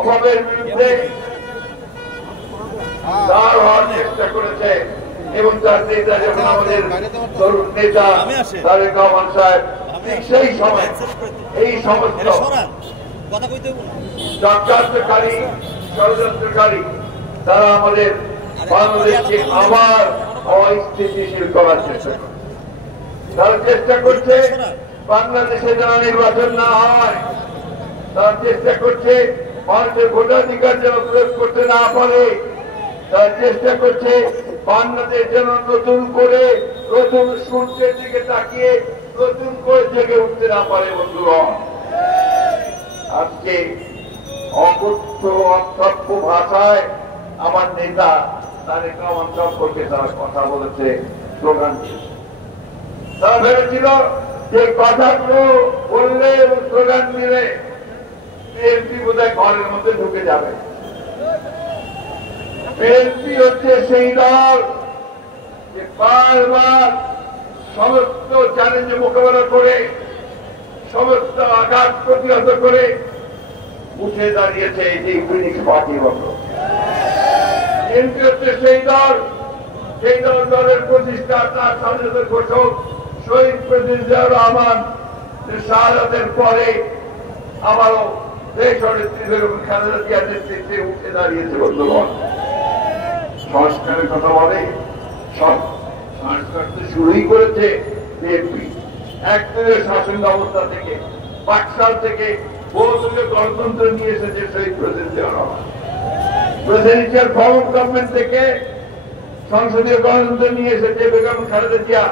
অভাবের বিরুদ্ধে তার হওয়ার চেষ্টা করেছে এবং তার নেতা যখন আমাদের তরুণ নেতা তারেক রহমান সাহেব সেই সময় এই সমস্ত চক্রান্তকারী ষড়যন্ত্রকারী তারা আমাদের বাংলাদেশকে আবার অস্থিতিশীল করার চেষ্টা করে। তারা চেষ্টা করছে বাংলাদেশে যেন নির্বাচন না হয়, তারা চেষ্টা করছে মানুষের ভোটাধিকার যেন প্রয়োগ করতে না পারে, তারা চেষ্টা করছে বাংলাদেশ যেন নতুন করে নতুন সূর্যের দিকে তাকিয়ে নতুন করে জেগে উঠতে না পারে। বন্ধুগণ, আজকে অকথ্য অসভ্য ভাষায় আমার নেতা তারেক রহমান সম্পর্কে তারা কথা বলেছে, স্লোগান দিয়েছে। তারা ভেবেছিল যে কথাগুলো বললে এবং স্লোগান দিলে বিএনপি বোধহয় ঘরের মধ্যে ঢুকে যাবে। বিএনপি হচ্ছে সেই দল যে বারবার সমস্ত চ্যালেঞ্জ মোকাবেলা করে সমস্ত আঘাত প্রতিহত করে উঠে দাঁড়িয়েছে এই যে ফিনিক্স পার্টির মতো। বিএনপি হচ্ছে সেই দল দলের প্রতিষ্ঠাতা স্বাধীনতার ঘোষক শহীদ প্রেসিডেন্ট জিয়াউর রহমান শাহাদাতের পরে আবারও দেশ নেত্রী বেগম খালেদা জিয়ার নেতৃত্বে উঠে দাঁড়িয়েছে। বন্ধুগণ, সংস্কারের কথা বলে, সংস্কার তো শুরুই করেছে বিএনপি। একদিনের শাসন ব্যবস্থা থেকে পাকশাল থেকে বহুদলীয় গণতন্ত্র নিয়ে এসেছে শহীদ president Ziaur Rahman. Presidential form of government থেকে সংসদীয় গণতন্ত্র নিয়ে এসেছে বেগম খালেদা জিয়া।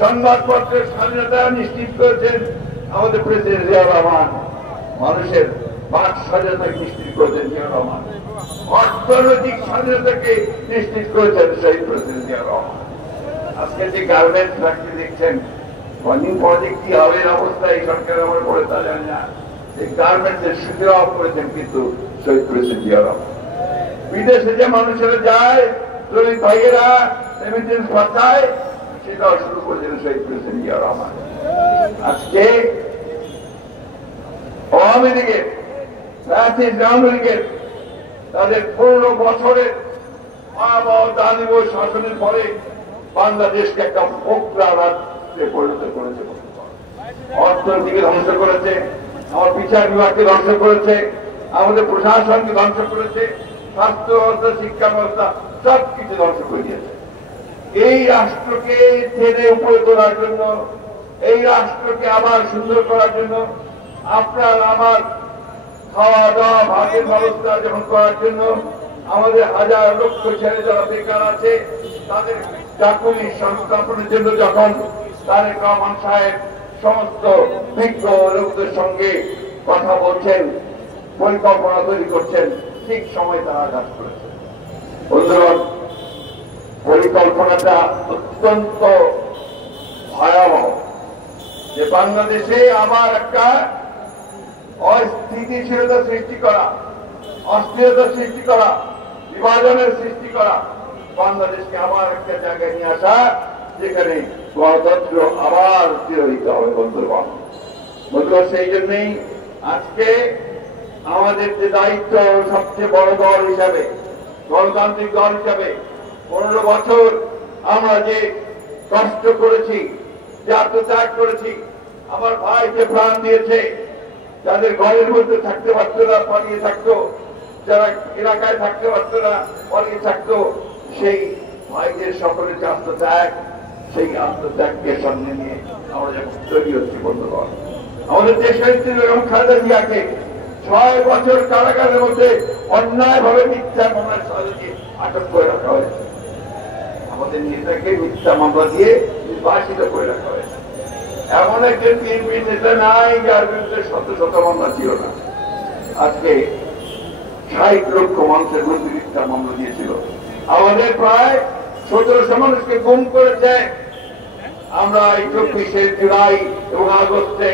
সংবাদপত্রের স্বাধীনতা নিশ্চিত করেছেন আমাদের প্রেসিডেন্ট জিয়াউর রহমান। মানুষের বাক স্বাধীনতাকে নিশ্চিত করেছেন জিয়াউর রহমান। অর্থনৈতিক স্বাধীনতাকে নিশ্চিত করেছেন শহীদ প্রেসিডেন্ট জিয়াউর রহমান। আজকে যে গার্মেন্টস ফ্যাক্টরি দেখছেন, কদিন পরে কি হবে অবস্থা এই সরকার আমরা করে তা জানি না। এই গার্মেন্টস এর সুবিধা করেছেন কিন্তু শহীদ প্রেসিডেন্ট জিয়াউর রহমান। বিদেশে যে মানুষেরা যায়, শ্রমিক ভাইয়েরা রেমিটেন্স পাঠায়, সেটাও শুরু করেছেন শহীদ প্রেসিডেন্ট জিয়াউর রহমান। আজকে আওয়ামী লীগের আওয়ামী লীগের তাদের 15 বছরের দানিব শাসনের পরে বাংলাদেশকে একটা ফোকরা রাজ্যে পরিণত করেছে। অর্থনীতিকে ধ্বংস করেছে, আমার বিচার বিভাগকে ধ্বংস করেছে, আমাদের প্রশাসনকে ধ্বংস করেছে, স্বাস্থ্য ব্যবস্থা, শিক্ষা ব্যবস্থা সবকিছু ধ্বংস করে দিয়েছে। এই রাষ্ট্রকে ছেড়ে উপরে তোলার জন্য, এই রাষ্ট্রকে আবার সুন্দর করার জন্য, আপনার আমার খাওয়া দাওয়া ভাতের ব্যবস্থা যখন করার জন্য, আমাদের হাজার লক্ষ ছেলে যারা বেকার আছে তাদের চাকরি সংস্থাপনের জন্য যখন তারেক রহমান সাহেব সমস্ত বিজ্ঞ লোকদের সঙ্গে কথা বলছেন, পরিকল্পনা তৈরি করছেন, ঠিক সময় তারা কাজ করেছে। বন্ধুগণ, পরিকল্পনাটা অত্যন্ত ভয়াবহ যে বাংলাদেশে আবার একটা অস্থিতিশীলতা সৃষ্টি করা, অস্থিরতা সৃষ্টি করা, বিভাজনের সৃষ্টি করা, বাংলাদেশকে আবার একটা জায়গায় নিয়ে আসা যেখানে গণতন্ত্র আবার চিরহিত হবে। বন্ধুগণ, সেই জন্যই আজকে আমাদের যে দায়িত্ব, সবচেয়ে বড় দল হিসাবে, গণতান্ত্রিক দল হিসাবে 15 বছর আমরা যে কষ্ট করেছি, যে আত্মত্যাগ করেছি, আমার ভাই যে প্রাণ দিয়েছে, যাদের ঘরের মধ্যে থাকতে পারত না পালিয়ে থাকতো, যারা এলাকায় থাকতে পারত না পালিয়ে থাকতো, সেই ভাইদের সকলের যে আত্মত্যাগ, সেই আত্মত্যাগকে সামনে নিয়ে আমরা যখন তৈরি হচ্ছি। বন্ধুগণ, আমাদের দেশের বেগম খালেদা জিয়াকে 6 বছর কারাগারের মধ্যে অন্যায় ভাবে মিথ্যা মামলার সাহায্যে আটক করে রাখা হয়েছে। আমাদের নেতাকে মিথ্যা মামলা দিয়ে নির্বাসিত করে রাখা হয়েছে। এমন একজন বিএনপি নেতা নাই যার বিরুদ্ধে শত শত মামলা ছিল না। আজকে 60 লক্ষ মানুষের বিরুদ্ধে মিথ্যা মামলা দিয়েছিল। আমাদের প্রায় 1700 মানুষকে গুম করেছে। আমরা এই 24শে জুলাই এবং আগস্টে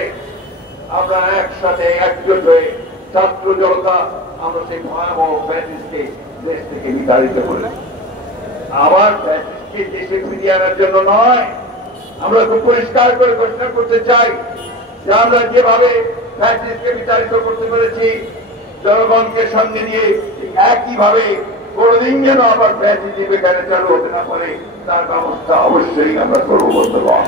আমরা একসাথে একজোট হয়ে ছাত্র জনতা আমরা সেই ভয়াবহ ফ্যাসিস্টকে দেশ থেকে বিতাড়িত করেছি। আবার ফ্যাসিস্টকে দেশে ফিরিয়ে আনার জন্য নয়, আমরা খুব পরিষ্কার করে ঘোষণা করতে চাই যে আমরা যেভাবে ফ্যাসিস্টকে বিতাড়িত করতে পেরেছি, জনগণকে সঙ্গে নিয়ে একইভাবে কোনদিন যেন আবার ফ্যাসিলিটি এখানে চালু হতে না পারে তার ব্যবস্থা অবশ্যই আমরা করবো বন্ধুগণ।